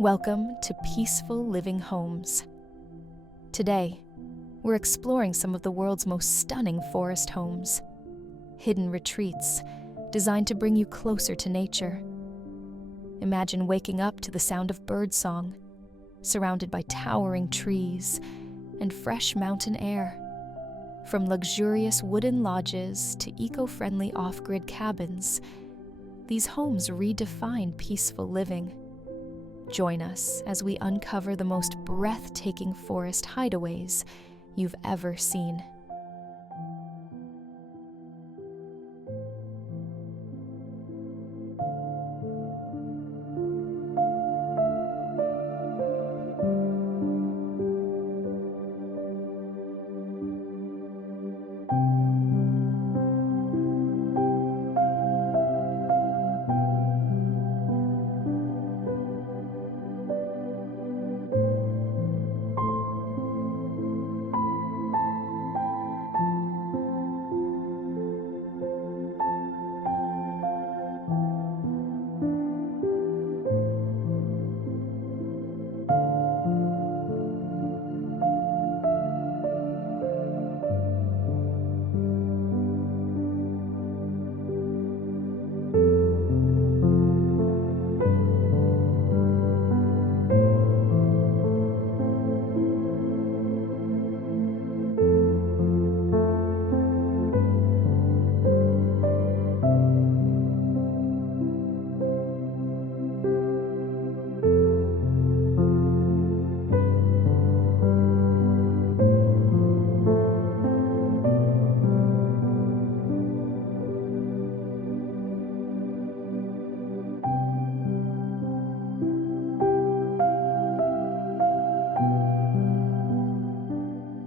Welcome to Peaceful Living Homes. Today, we're exploring some of the world's most stunning forest homes, hidden retreats designed to bring you closer to nature. Imagine waking up to the sound of birdsong, surrounded by towering trees and fresh mountain air. From luxurious wooden lodges to eco-friendly off-grid cabins, these homes redefine peaceful living. Join us as we uncover the most breathtaking forest hideaways you've ever seen.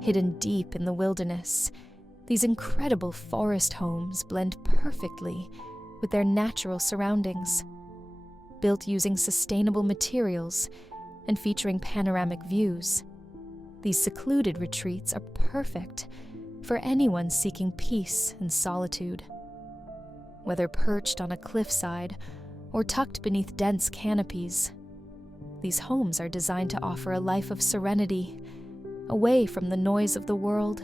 Hidden deep in the wilderness, these incredible forest homes blend perfectly with their natural surroundings. Built using sustainable materials and featuring panoramic views, these secluded retreats are perfect for anyone seeking peace and solitude. Whether perched on a cliffside or tucked beneath dense canopies, these homes are designed to offer a life of serenity, away from the noise of the world.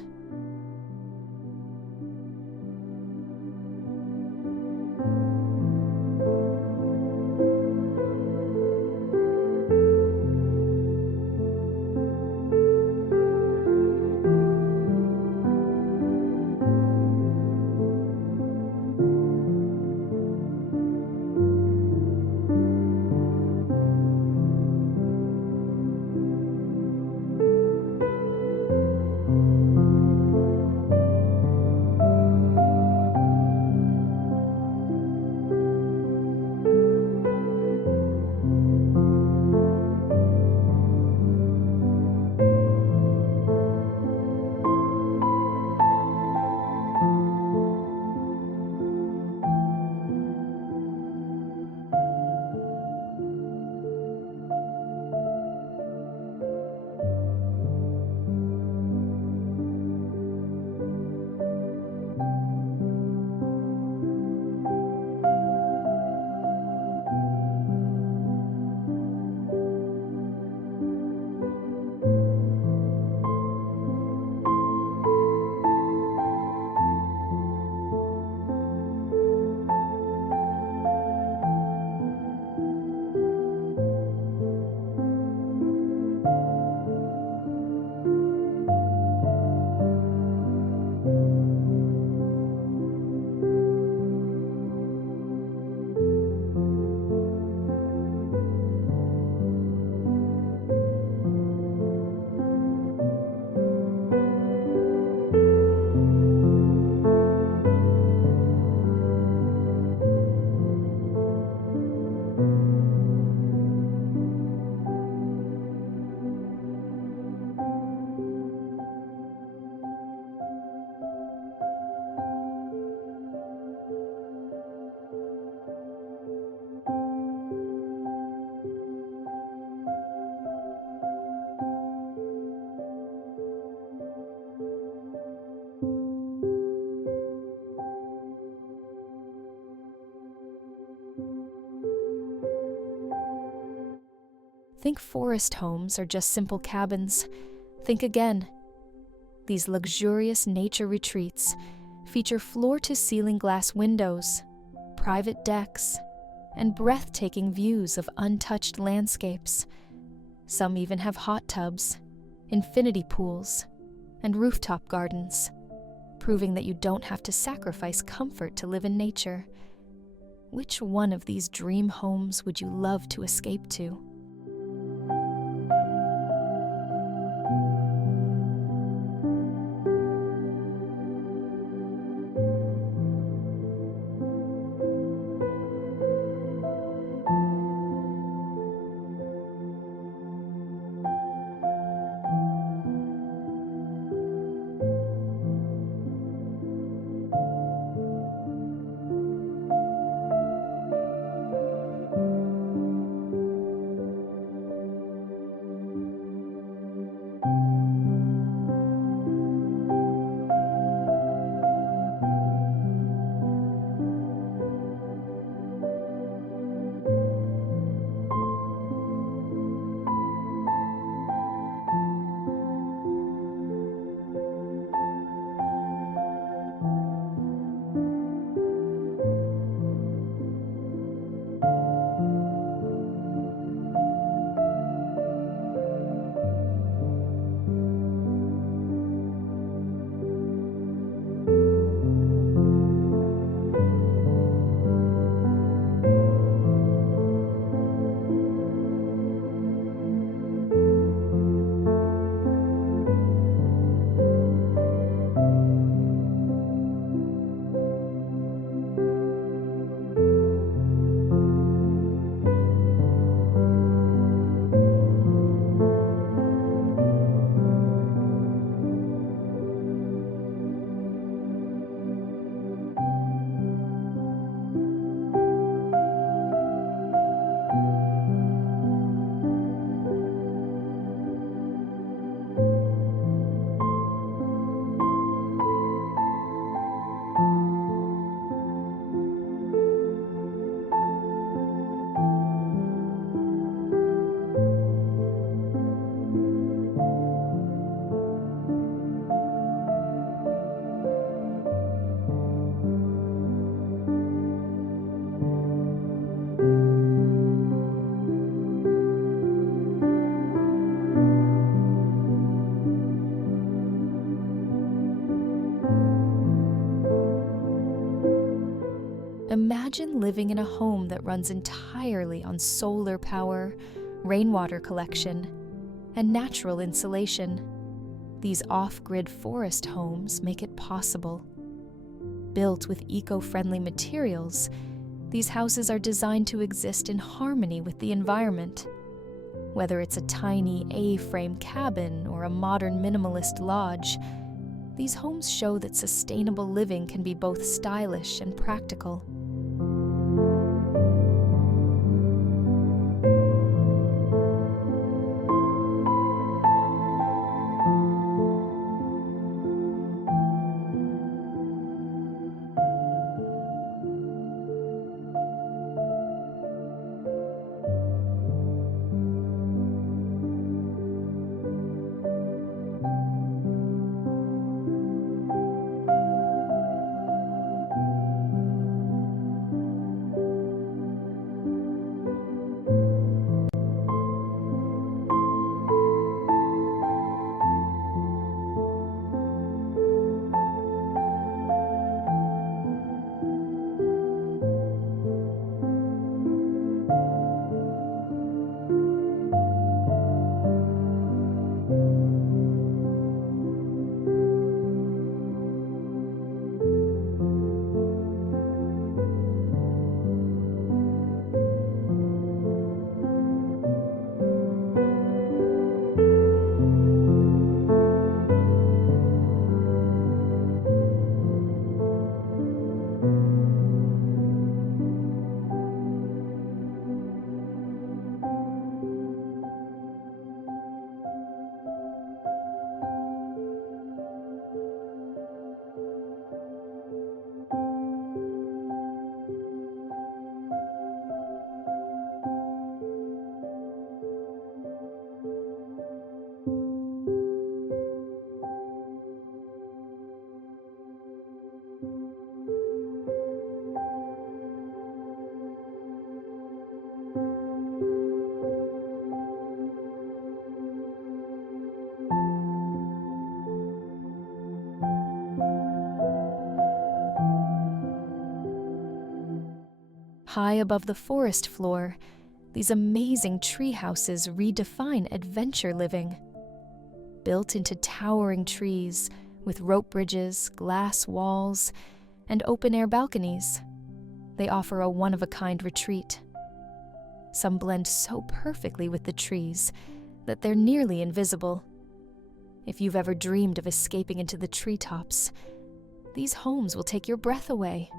think forest homes are just simple cabins, think again. These luxurious nature retreats feature floor-to-ceiling glass windows, private decks, and breathtaking views of untouched landscapes. Some even have hot tubs, infinity pools, and rooftop gardens, proving that you don't have to sacrifice comfort to live in nature. Which one of these dream homes would you love to escape to? Imagine living in a home that runs entirely on solar power, rainwater collection, and natural insulation. These off-grid forest homes make it possible. Built with eco-friendly materials, these houses are designed to exist in harmony with the environment. Whether it's a tiny A-frame cabin or a modern minimalist lodge, these homes show that sustainable living can be both stylish and practical. High above the forest floor, these amazing tree houses redefine adventure living. Built into towering trees with rope bridges, glass walls, and open-air balconies, they offer a one-of-a-kind retreat. Some blend so perfectly with the trees that they're nearly invisible. If you've ever dreamed of escaping into the treetops, these homes will take your breath away.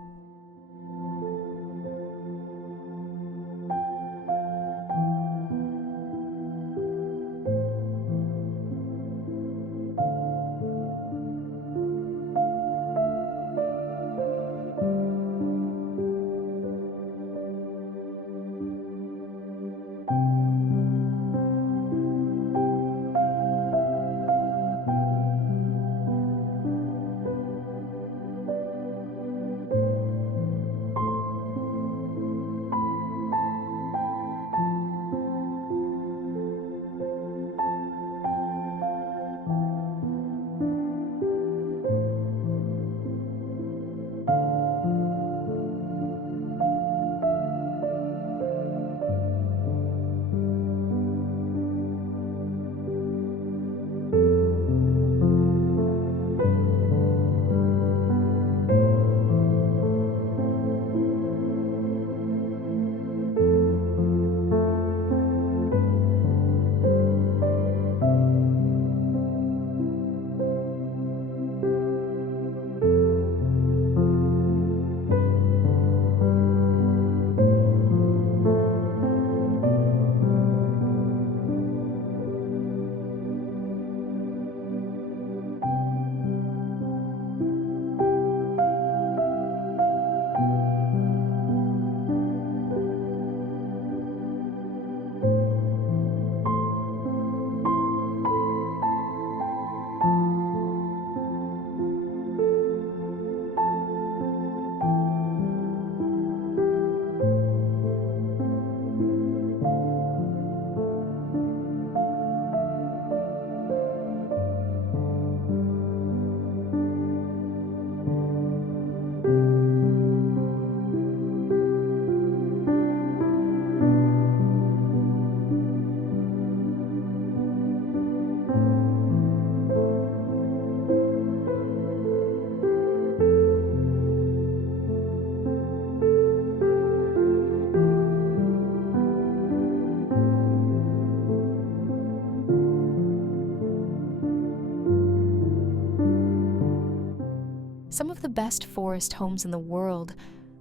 Some of the best forest homes in the world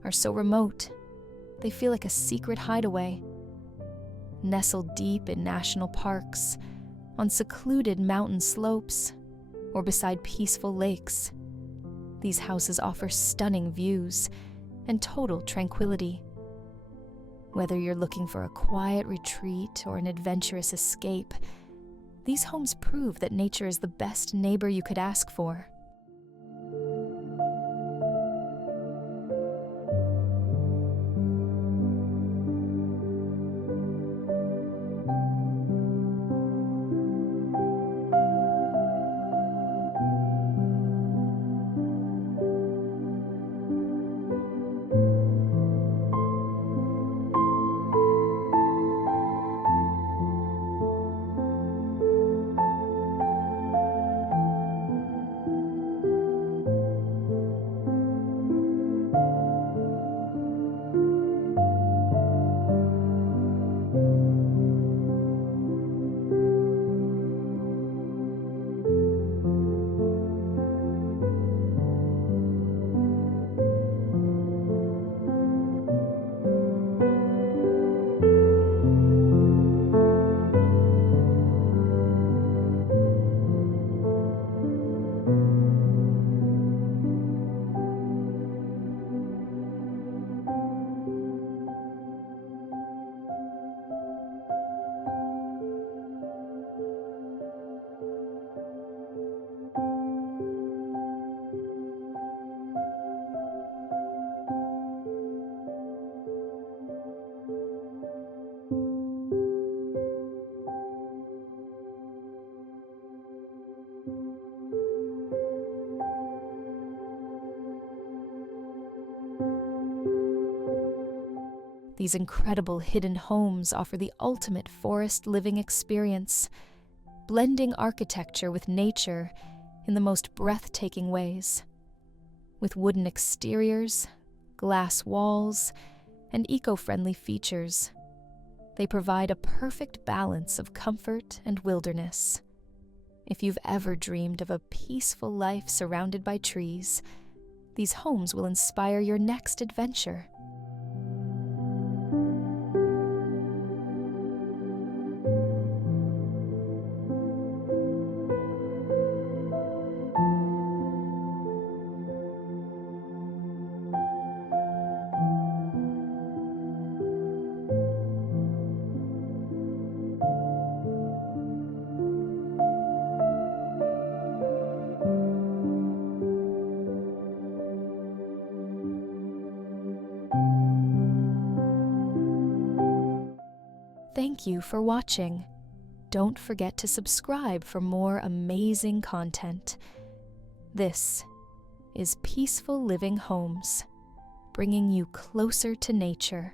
are so remote, they feel like a secret hideaway. Nestled deep in national parks, on secluded mountain slopes, or beside peaceful lakes, these houses offer stunning views and total tranquility. Whether you're looking for a quiet retreat or an adventurous escape, these homes prove that nature is the best neighbor you could ask for. These incredible hidden homes offer the ultimate forest living experience, blending architecture with nature in the most breathtaking ways. With wooden exteriors, glass walls, and eco-friendly features, they provide a perfect balance of comfort and wilderness. If you've ever dreamed of a peaceful life surrounded by trees, these homes will inspire your next adventure. Thank you for watching. Don't forget to subscribe for more amazing content. This is Peaceful Living Homes, bringing you closer to nature.